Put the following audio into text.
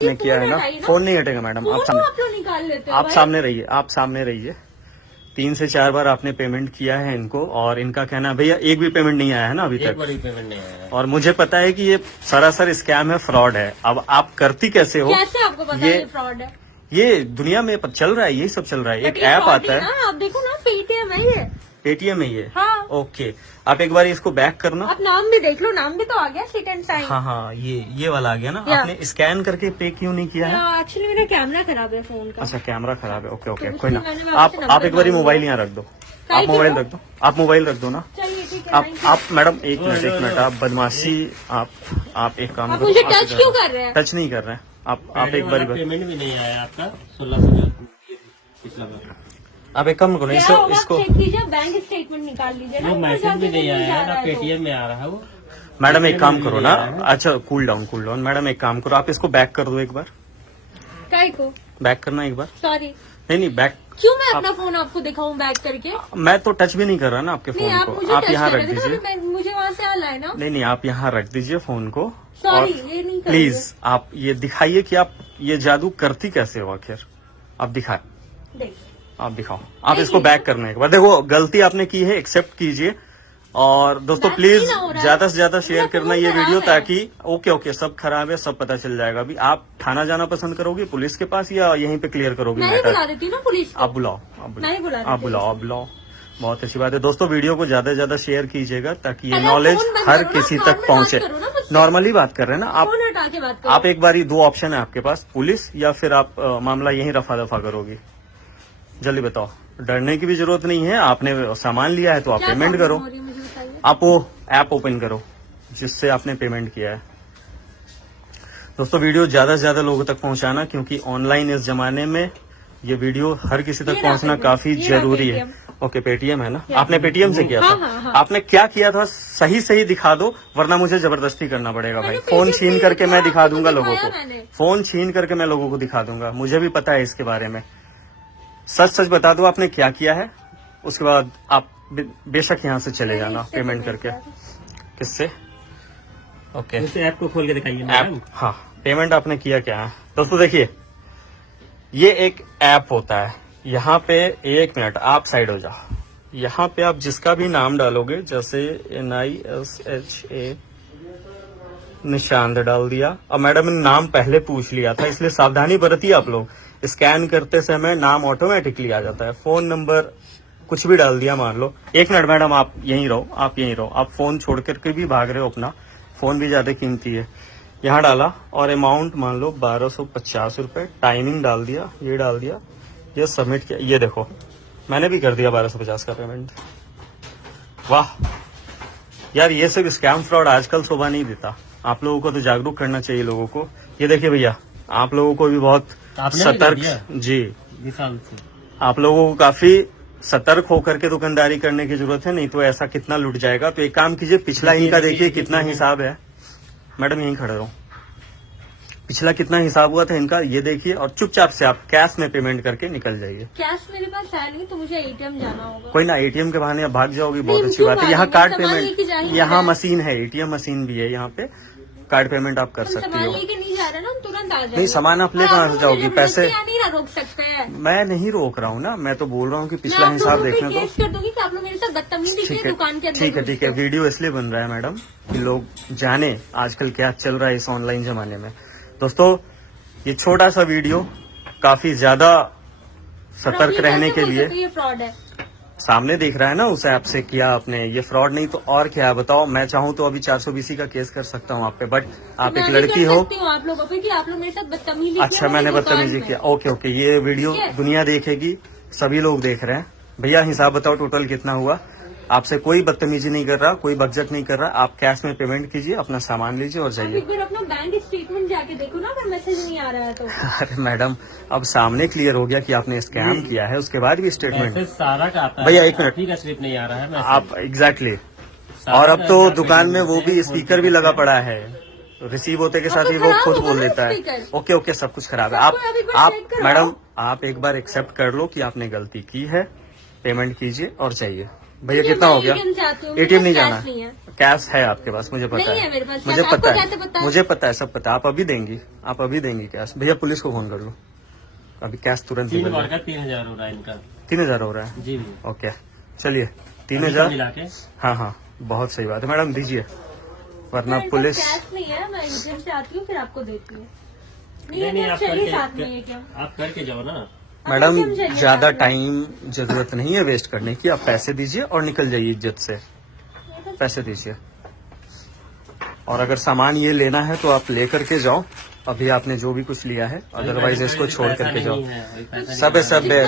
ने किया है ना। फोन नहीं हटेगा मैडम, आप निकाल लेते हो आप सामने रहिए, आप सामने रहिए। 3 से 4 बार आपने पेमेंट किया है इनको, और इनका कहना है भैया एक भी पेमेंट नहीं आया है ना अभी तक। एक बार भी पेमेंट नहीं आया है। और मुझे पता है कि ये सरासर स्कैम है, फ्रॉड है। अब आप करती कैसे हो? कैसे आपको पता है ये फ्रॉड है? ये दुनिया में चल रहा है, यही सब चल रहा है। एक ऐप आता है, आप देखो ना, पेटीएम है ये। पेटीएम है ये? हाँ। ओके, आप एक बार इसको बैक करना। आप नाम भी देख लो, नाम भी तो आ गया, सिट एंड साइन। हाँ हाँ, ये वाला आ गया ना। आपने स्कैन करके पे क्यों नहीं किया है? एक्चुअली मेरा कैमरा खराब है फोन का। अच्छा, कैमरा खराब है। ओके ओके, तो कोई ना। मैंने आप एक बार मोबाइल यहाँ रख दो। आप मोबाइल रख दो, आप मोबाइल रख दो ना। चलिए ठीक है। आप मैडम एक मिनट, आप बदमाशी, आप एक काम आप करो। मुझे टच क्यों कर रहे हैं? टच नहीं कर रहे हैं आप एक बार पेमेंट भी नहीं आया आपका 1600 पिछला बार। आप एक काम करो, इसको चेक कीजिए, बैंक स्टेटमेंट निकाल लीजिए ना। वो मैसेज भी नहीं आया है ना, पेटीएम में आ रहा है वो। मैडम एक काम करो ना। अच्छा, कूल डाउन मैडम, एक काम करो, आप इसको बैक कर दो एक बार। काय को बैक करना एक बार। सॉरी, नहीं बैक क्यों मैं अपना फोन आपको दिखाऊं बैक करके? मैं तो टच भी नहीं कर रहा ना आपके फोन को। आप यहाँ रख दीजिए। मुझे वहाँ से आना है ना। नहीं, आप यहाँ रख दीजिए फोन को। सॉरी, ये नहीं करेंगे। प्लीज आप ये दिखाइए कि आप ये जादू करती कैसे हो आखिर। आप दिखाए, आप दिखाओ। आप इसको बैक करना एक बार। देखो, गलती आपने की है, एक्सेप्ट कीजिए। और दोस्तों प्लीज ज्यादा से ज्यादा शेयर करना ये वीडियो, ताकि ओके सब खराब है, सब पता चल जाएगा। अभी आप थाना जाना पसंद करोगे, पुलिस के पास, या यहीं पे क्लियर करोगे मैटर? बुला देती ना पुलिस को। आप बुलाओ। आप बुलाओ। बहुत अच्छी बात है दोस्तों, वीडियो को ज्यादा से ज्यादा शेयर कीजिएगा ताकि ये नॉलेज हर किसी तक पहुंचे। नॉर्मली बात कर रहे हैं ना आप एक बार ही, 2 ऑप्शन है आपके पास, पुलिस या फिर आप मामला यहीं रफा दफा करोगी। जल्दी बताओ, डरने की भी जरूरत नहीं है। आपने सामान लिया है तो आप पेमेंट करो। आप वो ऐप ओपन करो जिससे आपने पेमेंट किया है। दोस्तों वीडियो ज्यादा से ज्यादा लोगों तक पहुंचाना, क्योंकि ऑनलाइन इस जमाने में ये वीडियो हर किसी तक पहुंचना काफी जरूरी है। ओके, पेटीएम है ना? आपने पेटीएम से किया था? हाँ। आपने क्या किया था सही दिखा दो, वरना मुझे जबरदस्ती करना पड़ेगा भाई। फोन छीन करके मैं दिखा दूंगा लोगों को। फोन छीन करके मैं लोगों को दिखा दूंगा, मुझे भी पता है इसके बारे में। सच बता दो आपने क्या किया है, उसके बाद आप बेशक यहाँ से चले जाना पेमेंट करके। किससे? ओके, उस ऐप को खोल के दिखाइए ऐप। हाँ, पेमेंट आपने किया क्या है दोस्तों? देखिए, ये एक ऐप होता है। यहाँ पे 1 मिनट, आप साइड हो जाओ। यहाँ पे आप जिसका भी नाम डालोगे, जैसे NISHA निशांत डाल दिया। अब मैडम ने नाम पहले पूछ लिया था, इसलिए सावधानी बरतिए आप लोग। स्कैन करते समय नाम ऑटोमेटिकली आ जाता है। फोन नंबर कुछ भी डाल दिया मान लो। 1 मिनट मैडम, आप यहीं रहो। आप फोन छोड़ करके भी भाग रहे हो अपना, फोन भी ज्यादा कीमती है। यहाँ डाला और अमाउंट मान लो 1250 रुपए। टाइमिंग डाल दिया, ये डाल दिया, ये सबमिट किया। ये देखो, मैंने भी कर दिया 1250 का पेमेंट। वाह यार, ये सब स्कैम फ्रॉड आजकल शोभा नहीं देता। आप लोगों को तो जागरूक करना चाहिए लोगों को। ये देखिए भैया, आप लोगों को भी बहुत सतर्क, जी, आप लोगों को काफी सतर्क होकर के दुकानदारी करने की जरूरत है, नहीं तो ऐसा कितना लुट जाएगा। तो एक काम कीजिए, पिछला इनका देखिए कितना हिसाब है। मैडम यहीं खड़े रहो, पिछला कितना हिसाब हुआ था इनका ये देखिए, और चुपचाप से आप कैश में पेमेंट करके निकल जाइए। कैश मेरे पास है नहीं, तो मुझे एटीएम जाना होगा। कोई ना, एटीएम के बहाने आप भाग जाओगी, बहुत अच्छी बात है। यहाँ कार्ड पेमेंट, यहाँ मशीन है, एटीएम मशीन भी है यहाँ पे, कार्ड पेमेंट आप कर सकती हो। नहीं जा रहे ना, तुरंत आ जाए। नहीं, सामान आप ले कहाँ से जाओगी? पैसे नहीं ना रोक सकते हैं। मैं नहीं रोक रहा हूँ ना, मैं तो बोल रहा हूँ कि पिछला हिसाब देखने दो। कर दूंगी कि आप लोग मेरे साथ बदतमीजी कीजिए दुकान के अंदर। ठीक है। वीडियो इसलिए बन रहा है मैडम कि लोग जाने आजकल क्या चल रहा है इस ऑनलाइन जमाने में। दोस्तों, ये छोटा सा वीडियो काफी ज्यादा सतर्क रहने के लिए। ये फ्रॉड है, सामने दिख रहा है ना, उस ऐप से किया आपने। ये फ्रॉड नहीं तो और क्या है बताओ? मैं चाहूँ तो अभी 420 का केस कर सकता हूँ आप पे, बट आप एक लड़की हो। आप लोगों पे कि आप लोग मेरे साथ बदतमीजी। अच्छा, मैंने बदतमीजी किया? ओके, ये वीडियो दुनिया देखेगी, सभी लोग देख रहे हैं। भैया हिसाब बताओ टोटल कितना हुआ? आपसे कोई बदतमीजी नहीं कर रहा, कोई बकझक नहीं कर रहा। आप कैश में पेमेंट कीजिए, अपना सामान लीजिए और जाइए। अपना बैंक स्टेटमेंट जाके देखो ना, अगर मैसेज नहीं आ रहा है तो। अरे मैडम, अब सामने क्लियर हो गया कि आपने स्कैम किया है, उसके बाद भी स्टेटमेंट सारा का आता है। भैया 1 मिनट, ठीक है, स्लिप नहीं आ रहा है आप एग्जैक्टली। और अब तो दुकान में वो भी स्पीकर भी लगा पड़ा है, रिसीव होते के साथ ही वो खुद बोल देता है। ओके, सब कुछ खराब है। आप मैडम, आप एक बार एक्सेप्ट कर लो कि आपने गलती की है, पेमेंट कीजिए और जाइए। भैया कितना हो गया? ATM चाहती हूँ, एटीएम नहीं मेरे पास जाना, कैश नहीं है। कैश है आपके पास, मुझे पता नहीं है मेरे पास मुझे कैश, पता आपको है, कैसे पता है? मुझे पता है, सब पता है। आप अभी देंगी, आप अभी देंगी कैश। भैया पुलिस को फोन कर लो, अभी कैश तुरंत 3 निकल बार जाए। का 3000 हो रहा है इनका। 3000 हो रहा है, जी भैया। ओके चलिए अभी 3000। मिला के हाँ हाँ बहुत सही बात है मैडम, दीजिए वरना मेरे पास पुलिस। कैश नहीं है, मैं ATM से आती हूँ फिर आपको देती हूँ। नहीं नहीं आप चलिए साथ में करके ATM। आप करके जाओ ना। मैडम ATM चाहिए ज्यादा साथ में। टाइम जरूरत नहीं है वेस्ट करने की, आप पैसे दीजिए और निकल जाइए इज्जत से। पैसे दीजिए, और अगर सामान ये लेना है तो आप लेकर के जाओ, अभी आपने जो भी कुछ लिया है, अदरवाइज इसको छोड़ करके जाओ। पैसा नहीं है, सब है, सब है।